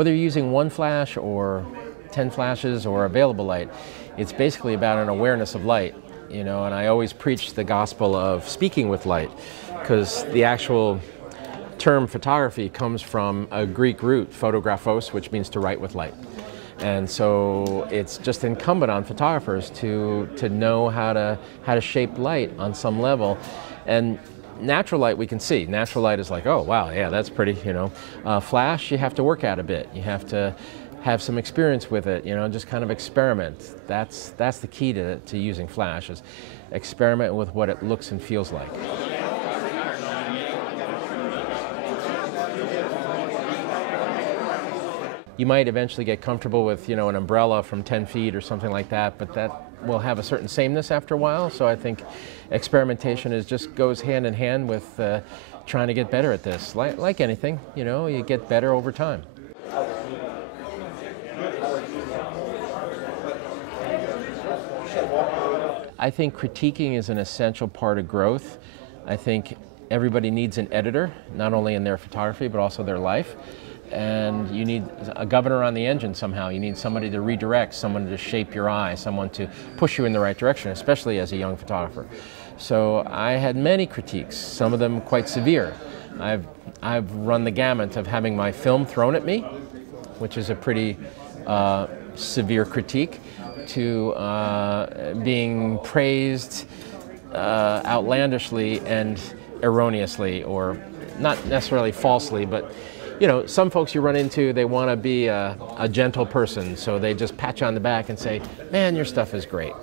Whether you're using one flash or 10 flashes or available light, it's basically about an awareness of light, you know, and I always preach the gospel of speaking with light, because the actual term photography comes from a Greek root, photographos, which means to write with light. And so it's just incumbent on photographers to know how to shape light on some level. And natural light we can see. Natural light is like, oh wow, yeah, that's pretty, you know. Flash, you have to work at a bit. You have to have some experience with it, you know, just kind of experiment. That's the key to using flash, is experiment with what it looks and feels like. You might eventually get comfortable with, you know, an umbrella from 10 feet or something like that, but that will have a certain sameness after a while. So I think experimentation just goes hand in hand with trying to get better at this. Like anything, you know, you get better over time. I think critiquing is an essential part of growth. I think everybody needs an editor, not only in their photography, but also their life. And you need a governor on the engine somehow. You need somebody to redirect, someone to shape your eye, someone to push you in the right direction, especially as a young photographer. So I had many critiques, some of them quite severe. I've run the gamut of having my film thrown at me, which is a pretty severe critique, to being praised outlandishly and erroneously, or not necessarily falsely, but you know, some folks you run into, they want to be a gentle person, so they just pat you on the back and say, man, your stuff is great.